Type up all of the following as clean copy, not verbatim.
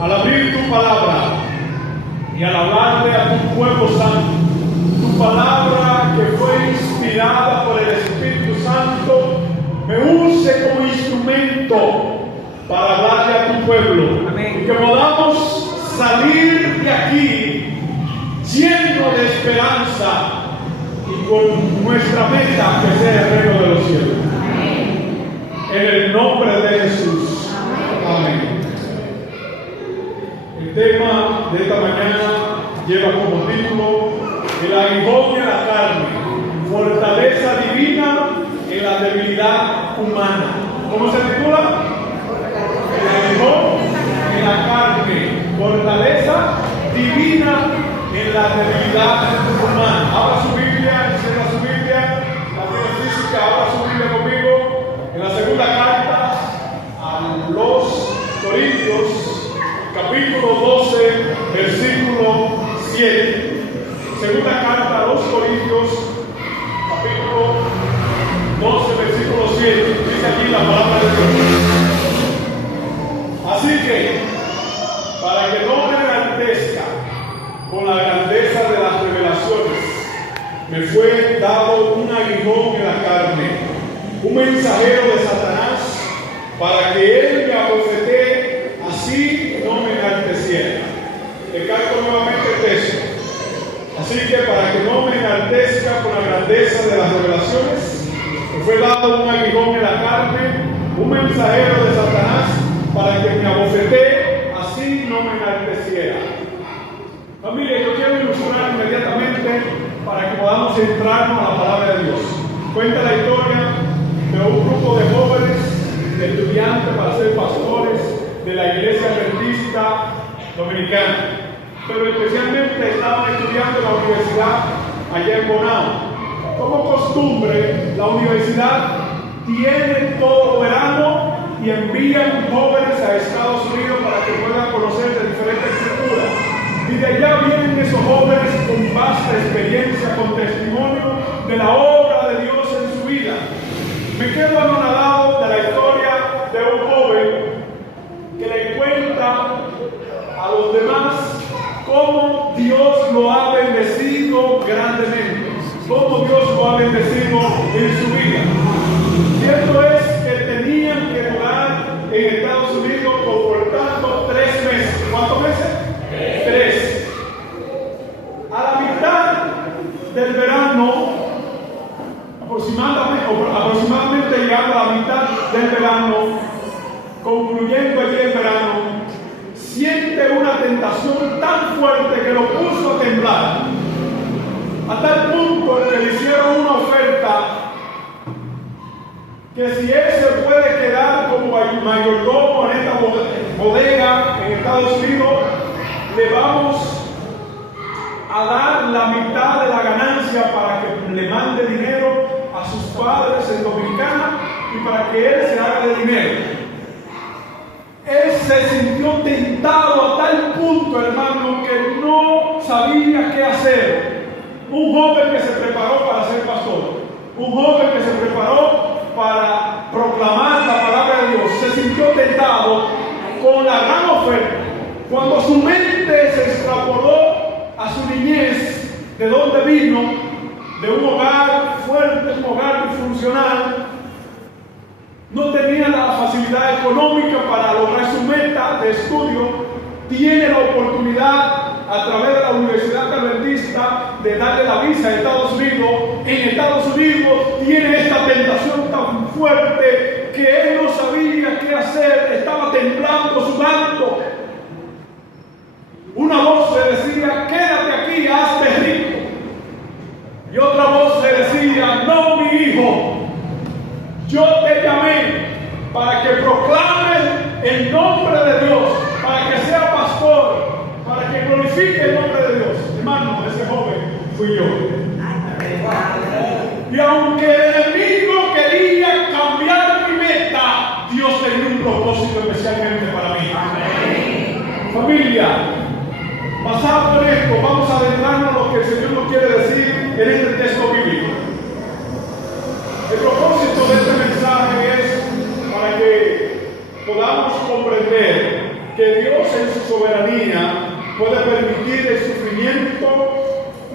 al abrir tu palabra y al hablarle a tu pueblo santo, tu palabra que fue inspirada por el Espíritu Santo, me use como instrumento para hablarle a tu pueblo. Amén. Y que podamos salir de aquí lleno de esperanza y con nuestra meta que sea el reino de los cielos. Amén. En el nombre de Jesús. Amén. El tema de esta mañana lleva como título El aguijón en la carne, fortaleza divina en la debilidad humana. ¿Cómo se titula? El aguijón en la carne, fortaleza divina en la debilidad humana. Abra su Biblia, encienda su Biblia, la Biblia física, abra su Biblia conmigo en la segunda carta a los Corintios, capítulo 12, versículo 7. Segunda carta a los Corintios, capítulo 12, versículo 7. Dice aquí la palabra de Dios. Así que, para que no me enaltezca con la grandeza de las revelaciones, me fue dado un aguijón en la carne, un mensajero de Satanás, para que él me abofetee, así no me enalteciera. Recalco nuevamente el texto. Así que para que no me enaltezca con la grandeza de las revelaciones, me fue dado un aguijón en la carne, un mensajero de Satanás, para que me abofetee, así no me enalteciera. Familia, yo quiero ilustrar inmediatamente para que podamos centrarnos a la palabra de Dios. Cuenta la historia de un grupo de jóvenes, de estudiantes para ser pastores de la iglesia adventista dominicana, pero especialmente estaban estudiando en la universidad allá en Bonao. Como costumbre, la universidad tiene todo verano y envían jóvenes a Estados Unidos para que puedan conocer de diferentes culturas. Y de allá vienen esos jóvenes con vasta experiencia, con testimonio de la obra de Dios en su vida. Me quedo anonadado de la historia de un joven que le cuenta a los demás cómo Dios lo ha bendecido grandemente, cómo Dios lo ha bendecido en su vida. Cierto es que tenían que durar en Estados Unidos por tanto 3 meses. ¿Cuántos meses? 3. A la mitad del verano, aproximadamente llegando a la mitad del verano, concluyendo allí el verano, siente una tentación tan fuerte que lo puso a temblar, a tal punto que le hicieron una oferta que si él se puede quedar como mayordomo en esta bodega en Estados Unidos, le vamos a dar la mitad de la ganancia para que le mande dinero a sus padres en Dominicana y para que él se haga de dinero. Él se sintió tentado a tal punto, hermano, que no sabía qué hacer. Un joven que se preparó para ser pastor, un joven que se preparó para proclamar la palabra de Dios, se sintió tentado con la gran oferta. Cuando su mente se extrapoló a su niñez, de donde vino, de un hogar fuerte, un hogar disfuncional, no tenía la facilidad económica para lograr su meta de estudio, tiene la oportunidad a través de la Universidad Adventista de darle la visa a Estados Unidos. En Estados Unidos tiene esta tentación tan fuerte que él no sabía qué hacer, estaba temblando, sudando. Una voz le decía: quédate aquí, hazte rico. Y otra voz le decía: no, mi hijo, yo te llamé para que proclames el nombre de Dios, para que sea pastor, para que glorifique el nombre de Dios. Hermano, ese joven fui yo. Y aunque el enemigo quería cambiar mi meta, Dios tenía un propósito especialmente para mí. Familia, basado en esto, vamos a adentrarnos a lo que el Señor nos quiere decir en este texto bíblico. El propósito de este mensaje es para que podamos comprender que Dios en su soberanía puede permitir el sufrimiento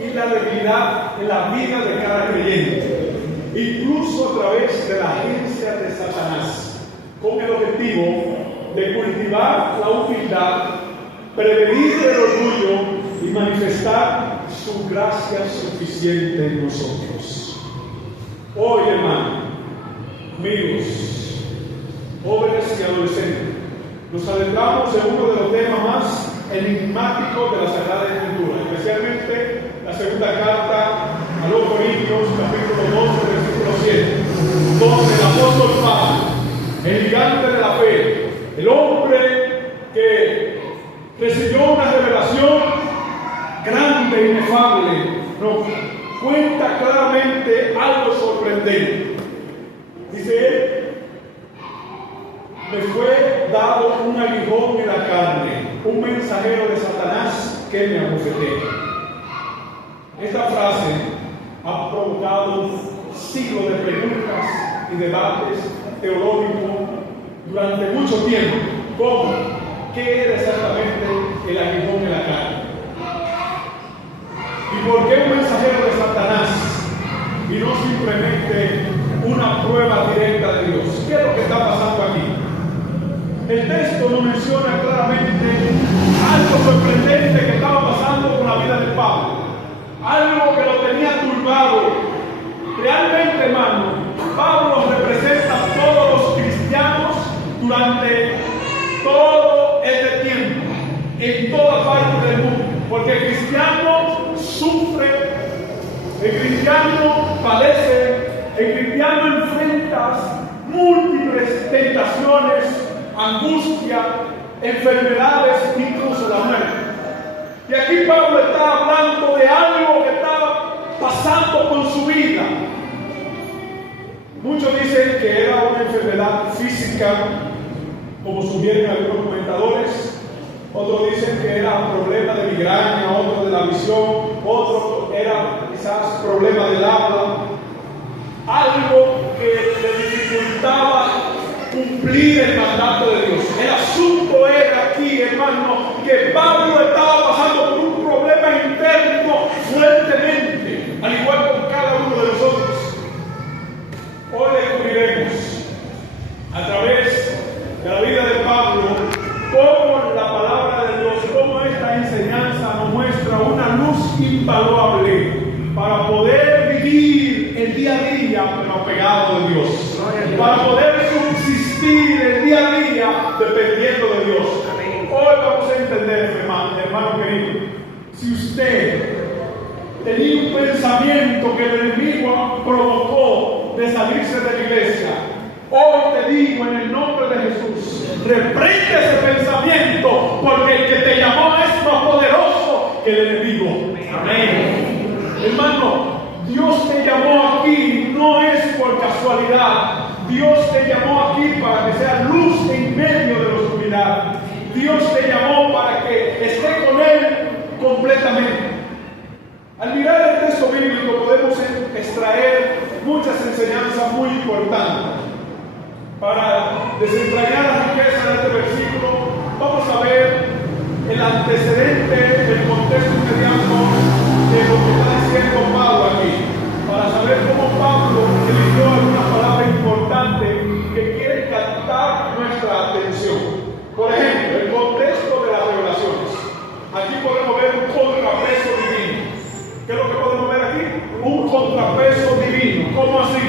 y la debilidad en la vida de cada creyente, incluso a través de la agencia de Satanás, con el objetivo de cultivar la humildad, prevenir el orgullo y manifestar su gracia suficiente en nosotros. Hoy, hermano, amigos, jóvenes y adolescentes, nos adentramos en uno de los temas más enigmáticos de la Sagrada Escritura, especialmente la segunda carta a los Corintios, capítulo 12, versículo 7, donde el apóstol Pablo, el gigante de la fe, el hombre que recibió una revelación grande e inefable, nos cuenta claramente algo sorprendente. Dice él: me fue dado un aguijón en la carne, un mensajero de Satanás que me abofetea. Esta frase ha provocado un siglo de preguntas y debates teológicos durante mucho tiempo. ¿Cómo? ¿Qué era exactamente el aguijón en la carne? ¿Y por qué un mensajero de Satanás y no simplemente una prueba directa de Dios? ¿Qué es lo que está pasando aquí? El texto nos menciona claramente algo sorprendente que estaba pasando con la vida de Pablo, algo que lo tenía turbado. Realmente, hermano, Pablo representa a todos los cristianos durante todo este tiempo, en toda parte del mundo, porque el cristiano sufre, el cristiano padece, el cristiano enfrenta múltiples tentaciones, angustia, enfermedades, incluso la muerte. Y aquí Pablo está hablando de algo que estaba pasando con su vida. Muchos dicen que era una enfermedad física, como sugieren algunos comentadores. Otros dicen que era problema de migraña, otros de la visión, otros era quizás problema del habla. Algo que le dificultaba cumplir el mandato de Dios. El asunto era aquí, hermano, que Pablo estaba pasando por un problema interno fuertemente, al igual que cada uno de nosotros. Hoy descubriremos a través de la vida de Pablo cómo la palabra de Dios, cómo esta enseñanza nos muestra una luz invaluable para poder vivir el día a día pero apegado de Dios, para poder subsistir el día a día dependiendo de Dios. Hoy vamos a entender, hermano querido, si usted tenía un pensamiento que el enemigo provocó de salirse de la iglesia, hoy te digo en el nombre de Jesús, reprende ese pensamiento, porque el que te llamó es más poderoso que el enemigo. Amén. Hermano, Dios te llamó aquí, no es por casualidad. Dios te llamó aquí para que sea luz en medio de la oscuridad. Dios te llamó para que esté con Él completamente. Al mirar el texto bíblico podemos extraer muchas enseñanzas muy importantes. Para desentrañar la riqueza de este versículo, vamos a ver el antecedente, el contexto inmediato de lo que está diciendo Pablo aquí, para saber cómo Pablo utilizó alguna palabra importante que quiere captar nuestra atención. Por ejemplo, el contexto de las revelaciones. Aquí podemos ver un contrapeso divino. ¿Qué es lo que podemos ver aquí? Un contrapeso divino. ¿Cómo así?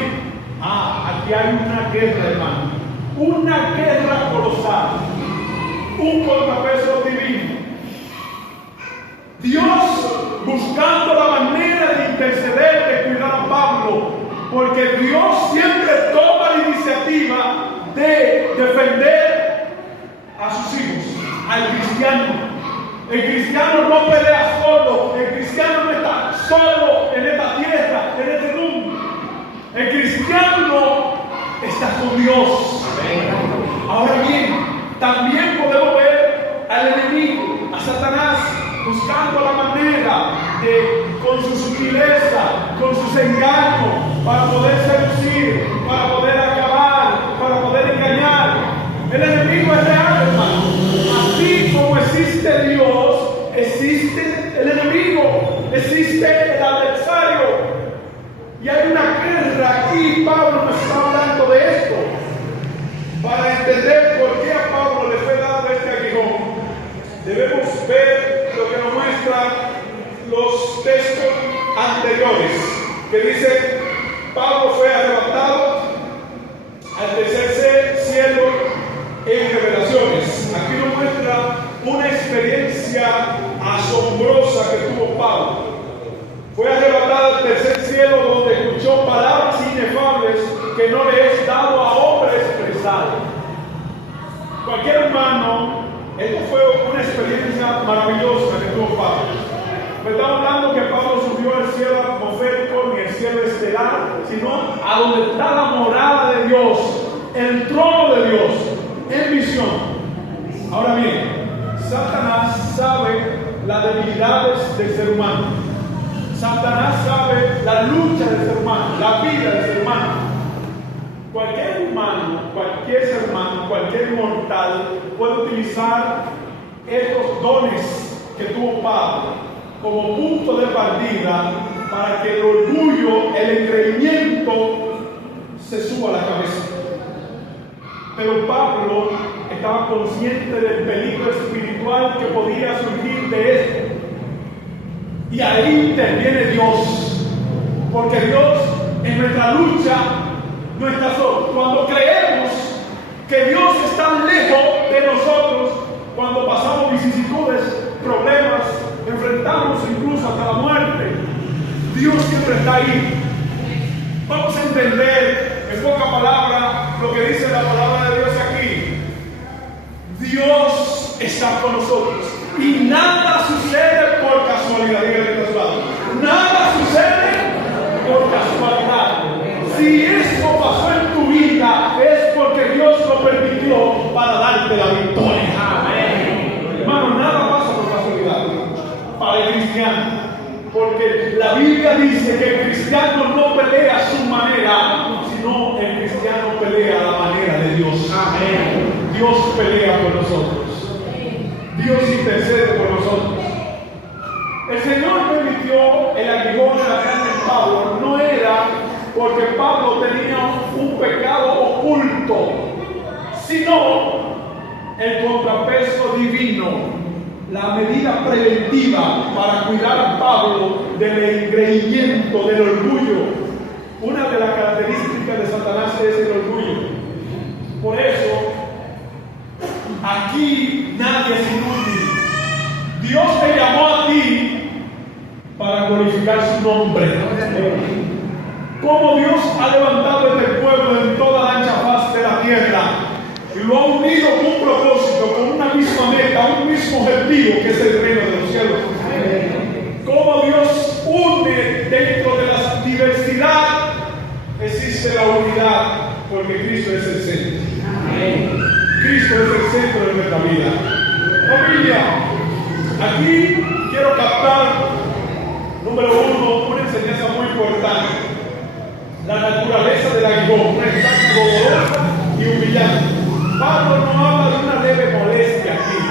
Aquí hay una guerra, hermano. Una guerra colosal. Un contrapeso divino. Dios buscando la manera de interceder, de cuidar a Pablo, porque Dios siempre toma la iniciativa de defender a sus hijos, al cristiano. El cristiano no pelea solo, el cristiano no está solo en esta tierra, en este mundo. El cristiano está con Dios. Ahora bien, también podemos ver al enemigo, a Satanás, buscando la manera de, con su sutileza, con sus engaños, para poder seducir, para poder acabar, para poder engañar. El enemigo es real, hermano. Así aquí Pablo nos está hablando de esto. Para entender por qué a Pablo le fue dado este aguijón, debemos ver lo que nos muestran los textos anteriores, que dice: Pablo fue arrebatado al tercer cielo en revelaciones. Aquí nos muestra una experiencia asombrosa que tuvo Pablo. Fue arrebatado al tercer cielo, donde escuchó palabras inefables que no le es dado a hombre expresar. Cualquier hermano, esto fue una experiencia maravillosa que tuvo Pablo. No estamos hablando que Pablo subió al cielo atmosférico ni al cielo estelar, sino a donde está la morada de Dios, el trono de Dios, en visión. Ahora bien, Satanás sabe las debilidades del ser humano. Satanás sabe la lucha del ser humano, la vida del ser humano. Cualquier humano, cualquier ser humano, cualquier mortal puede utilizar estos dones que tuvo Pablo como punto de partida para que el orgullo, el engreimiento se suba a la cabeza. Pero Pablo estaba consciente del peligro espiritual que podía surgir de esto. Y ahí interviene Dios, porque Dios en nuestra lucha no está solo. Cuando creemos que Dios está lejos de nosotros, cuando pasamos vicisitudes, problemas, enfrentamos incluso hasta la muerte, Dios siempre está ahí. Vamos a entender en poca palabra lo que dice la palabra de Dios aquí. Dios está con nosotros y nada sucede por casualidad. Dígale a tu lado, nada sucede por casualidad. Si esto pasó en tu vida, es porque Dios lo permitió para darte la victoria. Amén. Hermano, nada pasa por casualidad para el cristiano, porque la Biblia dice que el cristiano no pelea a su manera, sino el cristiano pelea a la manera de Dios. Amén. Dios pelea por nosotros. Dios intercede por nosotros. El Señor permitió el aguijón en la carne de Pablo, no era porque Pablo tenía un pecado oculto, sino el contrapeso divino, la medida preventiva para cuidar a Pablo del engreimiento, del orgullo. Una de las características de Satanás es el orgullo. Por eso, aquí nadie es inútil. Dios te llamó a ti para glorificar su nombre. Como Dios ha levantado este pueblo en toda la ancha faz de la tierra y lo ha unido con un propósito, con una misma meta, un mismo objetivo, que es el reino de los cielos. Como Dios une dentro de la diversidad, existe la unidad, porque Cristo es el centro. Cristo es el centro de nuestra vida. Familia, aquí quiero captar, número uno, una enseñanza muy importante. La naturaleza del aguijón, una enseñanza dolorosa y humillante. Pablo no habla de una leve molestia aquí.